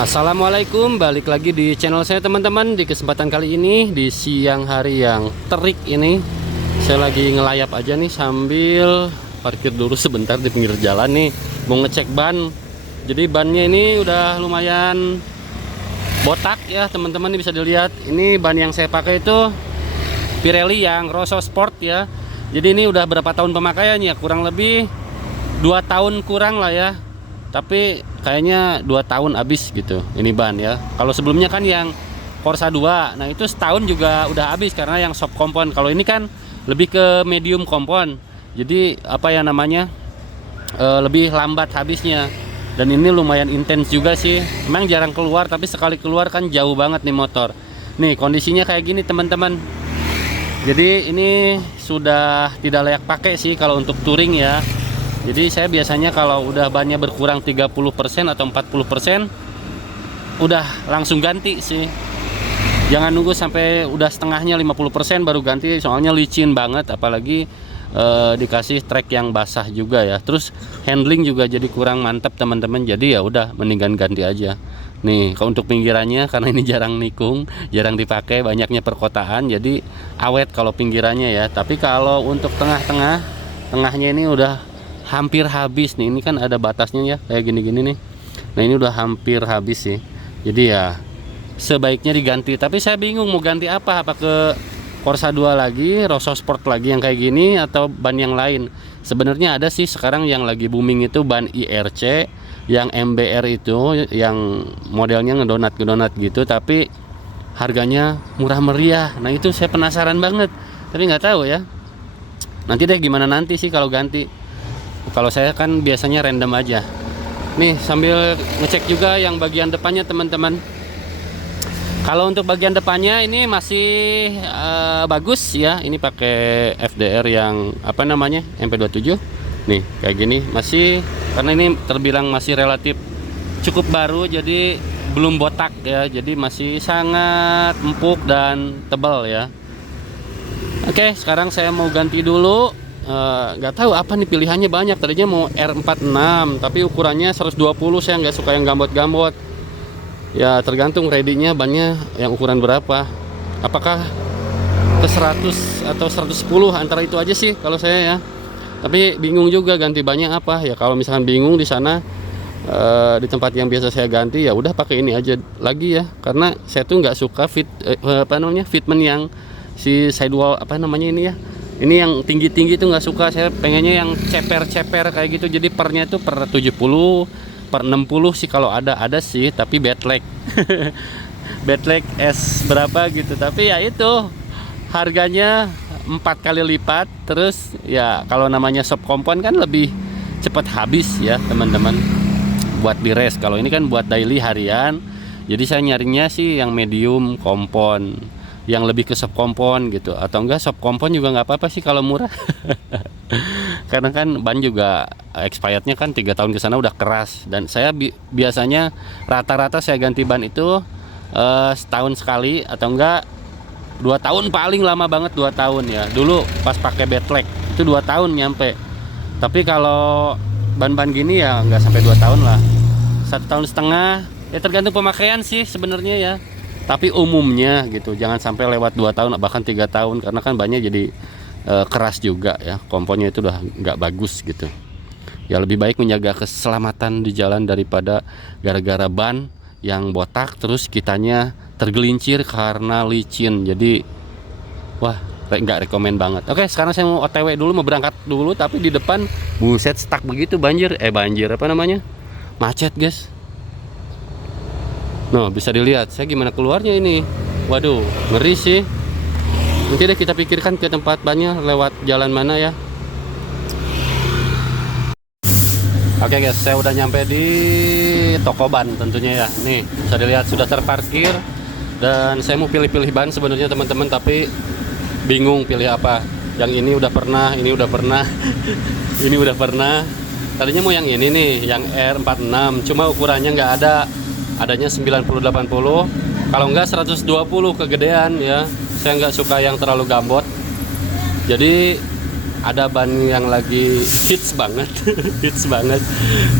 Assalamualaikum, balik lagi di channel saya teman-teman. Di kesempatan kali ini di siang hari yang terik ini, saya lagi ngelayap aja nih sambil parkir dulu sebentar di pinggir jalan nih, mau ngecek ban. Jadi bannya ini udah lumayan botak ya teman-teman, bisa dilihat. Ini ban yang saya pakai itu Pirelli yang Rosso Sport ya. Jadi ini udah berapa tahun pemakaiannya, kurang lebih 2 tahun kurang lah ya. Tapi kayaknya 2 tahun habis gitu ini ban ya. Kalau sebelumnya kan yang Corsa 2, nah itu setahun juga udah habis karena yang soft kompon. Kalau ini kan lebih ke medium kompon, jadi apa ya namanya, lebih lambat habisnya. Dan ini lumayan intens juga sih. Emang jarang keluar, tapi sekali keluar kan jauh banget nih motor. Nih kondisinya kayak gini teman-teman. Jadi ini sudah tidak layak pakai sih kalau untuk touring ya. Jadi saya biasanya kalau udah bannya berkurang 30% atau 40%, udah langsung ganti sih. Jangan nunggu sampai udah setengahnya 50% baru ganti, soalnya licin banget, apalagi dikasih trek yang basah juga ya. Terus handling juga jadi kurang mantap teman-teman. Jadi ya udah mendingan ganti aja. Nih kalau untuk pinggirannya, karena ini jarang nikung, jarang dipakai, banyaknya perkotaan, jadi awet kalau pinggirannya ya. Tapi kalau untuk tengahnya ini udah hampir habis nih. Ini kan ada batasnya ya, kayak gini-gini nih. Nah ini udah hampir habis sih. Jadi ya sebaiknya diganti. Tapi saya bingung mau ganti apa ke Corsa 2 lagi, Rosso Sport lagi yang kayak gini, atau ban yang lain. Sebenarnya ada sih sekarang yang lagi booming itu ban IRC, yang MBR itu, yang modelnya ngedonat gitu, tapi harganya murah meriah. Nah itu saya penasaran banget, tapi nggak tahu ya. Nanti deh gimana nanti sih kalau ganti. Kalau saya kan biasanya random aja. Nih sambil ngecek juga yang bagian depannya teman-teman. Kalau untuk bagian depannya ini masih bagus ya. Ini pakai FDR yang apa namanya, MP27. Nih kayak gini masih, karena ini terbilang masih relatif cukup baru, jadi belum botak ya. Jadi masih sangat empuk dan tebal ya. Oke, sekarang saya mau ganti dulu. Nggak tahu apa nih, pilihannya banyak. Tadinya mau R46 tapi ukurannya 120, saya nggak suka yang gambot-gambot ya. Tergantung ready-nya bannya yang ukuran berapa, apakah ke 100 atau 110, antara itu aja sih kalau saya ya. Tapi bingung juga ganti bannya apa ya. Kalau misalkan bingung di sana, di tempat yang biasa saya ganti, ya udah pakai ini aja lagi ya. Karena saya tuh nggak suka fitment yang si sidewall apa namanya ini ya. Ini yang tinggi-tinggi tuh nggak suka. Saya pengennya yang ceper-ceper kayak gitu. Jadi pernya tuh per 70, per 60 sih kalau ada sih, tapi bad leg. Bad leg S berapa gitu. Tapi ya itu harganya 4 kali lipat. Terus ya kalau namanya soft kompon kan lebih cepat habis ya teman-teman, buat di race. Kalau ini kan buat daily harian. Jadi saya nyarinya sih yang medium kompon, yang lebih ke soft kompon gitu. Atau enggak soft kompon juga nggak apa-apa sih kalau murah. Karena kan ban juga expirednya kan 3 tahun ke sana udah keras. Dan saya biasanya rata-rata saya ganti ban itu setahun sekali, atau enggak 2 tahun, paling lama banget 2 tahun ya. Dulu pas pakai Betlek itu 2 tahun nyampe. Tapi kalau ban-ban gini ya nggak sampai 2 tahun lah, 1,5 tahun ya, tergantung pemakaian sih sebenarnya ya. Tapi umumnya gitu, jangan sampai lewat 2 tahun bahkan 3 tahun, karena kan banyak jadi keras juga ya, komponnya itu udah nggak bagus gitu ya. Lebih baik menjaga keselamatan di jalan daripada gara-gara ban yang botak terus kitanya tergelincir karena licin. Jadi wah, nggak rekomen banget. Oke, sekarang saya mau OTW dulu, mau berangkat dulu, tapi di depan buset stuck begitu, banjir apa namanya, macet guys. Nah bisa dilihat saya gimana keluarnya ini. Waduh, ngeri sih. Nanti deh kita pikirkan ke tempat bannya lewat jalan mana ya. Oke guys, saya udah nyampe di toko ban tentunya ya. Nih bisa dilihat sudah terparkir. Dan saya mau pilih-pilih ban sebenarnya teman-teman, tapi bingung pilih apa. Yang ini udah pernah, ini udah pernah. Ini udah pernah. Tadinya mau yang ini nih, yang R46, cuma ukurannya nggak ada. Adanya 90-80, kalau enggak 120 kegedean ya. Saya nggak suka yang terlalu gambot. Jadi ada ban yang lagi hits banget. Hits banget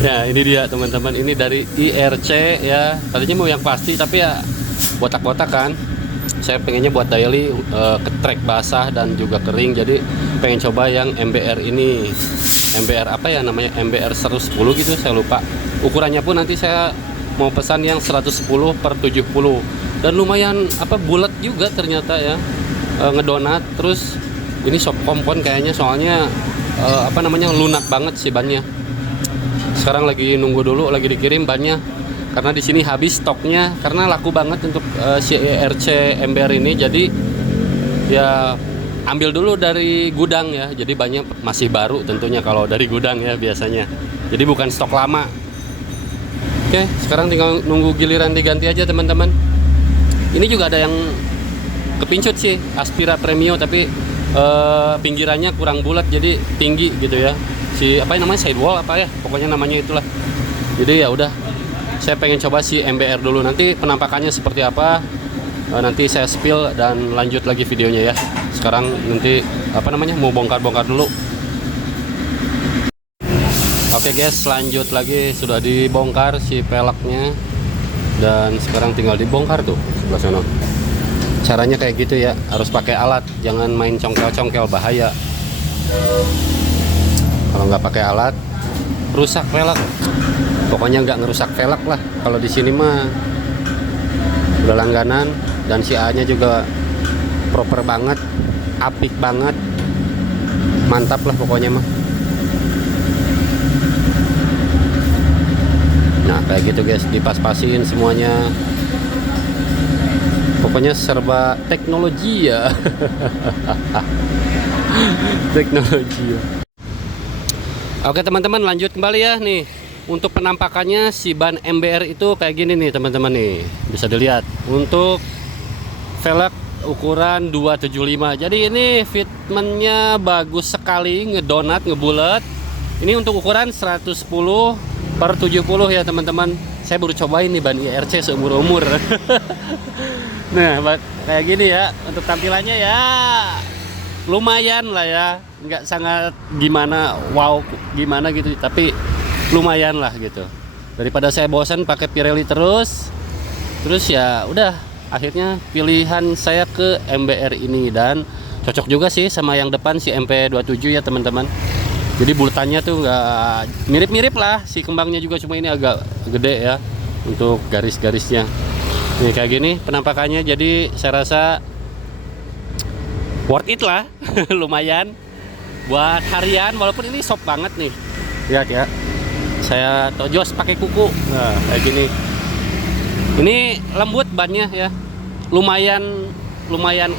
ya. Ini dia teman-teman, ini dari IRC ya. Tadinya mau yang pasti tapi ya botak-botak kan, saya pengennya buat daily ke trek basah dan juga kering, jadi pengen coba yang MBR ini. MBR apa ya namanya, MBR 110 gitu, saya lupa ukurannya. Pun nanti saya mau pesan yang 110/70 dan lumayan apa, bulat juga ternyata ya, ngedonat. Terus ini shop kompon kayaknya, soalnya apa namanya, lunak banget sih bannya. Sekarang lagi nunggu dulu, lagi dikirim bannya karena di sini habis stoknya, karena laku banget untuk si IRC MBR ini. Jadi ya ambil dulu dari gudang ya, jadi banyak masih baru tentunya kalau dari gudang ya biasanya, jadi bukan stok lama. Oke, sekarang tinggal nunggu giliran diganti aja teman-teman. Ini juga ada yang kepincut sih, Aspira Premio, tapi pinggirannya kurang bulat jadi tinggi gitu ya, si apa yang namanya, sidewall apa ya pokoknya namanya itulah. Jadi ya udah, saya pengen coba si MBR dulu, nanti penampakannya seperti apa nanti saya spill dan lanjut lagi videonya ya. Sekarang nanti apa namanya, mau bongkar-bongkar dulu. Oke guys, lanjut lagi, sudah dibongkar si peleknya dan sekarang tinggal dibongkar tuh sebelah sana. Caranya kayak gitu ya, harus pakai alat, jangan main congkel-congkel, bahaya. Kalau nggak pakai alat rusak velg. Pokoknya nggak ngerusak velg lah. Kalau di sini mah udah langganan, dan si A nya juga proper banget, apik banget, mantap lah pokoknya mah. Nah kayak gitu guys, dipas-pasin semuanya. Pokoknya serba teknologi ya. Teknologi ya. Oke teman-teman, lanjut kembali ya nih. Untuk penampakannya si ban MBR itu kayak gini nih teman-teman nih, bisa dilihat. Untuk velg ukuran 275. Jadi ini fitmentnya bagus sekali, ngedonat, ngebulet. Ini untuk ukuran 110/70 ya teman-teman. Saya baru cobain nih ban IRC seumur-umur. Nah kayak gini ya, untuk tampilannya ya lumayan lah ya, nggak sangat gimana wow gimana gitu, tapi lumayan lah gitu. Daripada saya bosan pakai Pirelli terus ya udah, akhirnya pilihan saya ke MBR ini, dan cocok juga sih sama yang depan si MP27 ya teman-teman. Jadi bulatannya tuh nggak mirip-mirip lah, si kembangnya juga, cuma ini agak gede ya untuk garis-garisnya. Nih kayak gini penampakannya, jadi saya rasa worth it lah. Lumayan buat harian, walaupun ini soft banget nih. Lihat ya, saya tojos pakai kuku. Nah kayak gini, ini lembut bannya ya, lumayan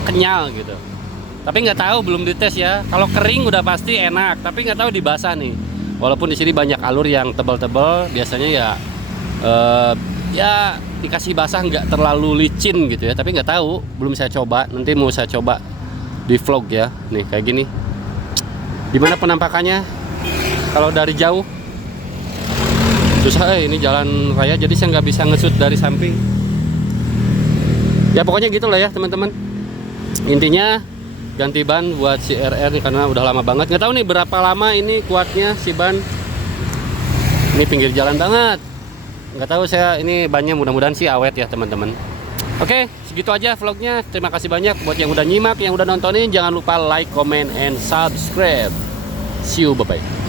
kenyal gitu. Tapi nggak tahu, belum dites ya. Kalau kering udah pasti enak, tapi nggak tahu di basah nih. Walaupun di sini banyak alur yang tebal-tebal, biasanya ya dikasih basah nggak terlalu licin gitu ya. Tapi nggak tahu, belum saya coba. Nanti mau saya coba di vlog ya. Nih kayak gini. Gimana penampakannya? Kalau dari jauh susah, ini jalan raya jadi saya nggak bisa nge-shoot dari samping. Ya pokoknya gitulah ya teman-teman. Intinya ganti ban buat si RR karena udah lama banget. Nggak tahu nih berapa lama ini kuatnya si ban. Ini pinggir jalan banget. Nggak tahu saya, ini bannya mudah-mudahan sih awet ya teman-teman. Oke, segitu aja vlognya. Terima kasih banyak buat yang udah nyimak, yang udah nontonin. Jangan lupa like, comment, and subscribe. See you, bye-bye.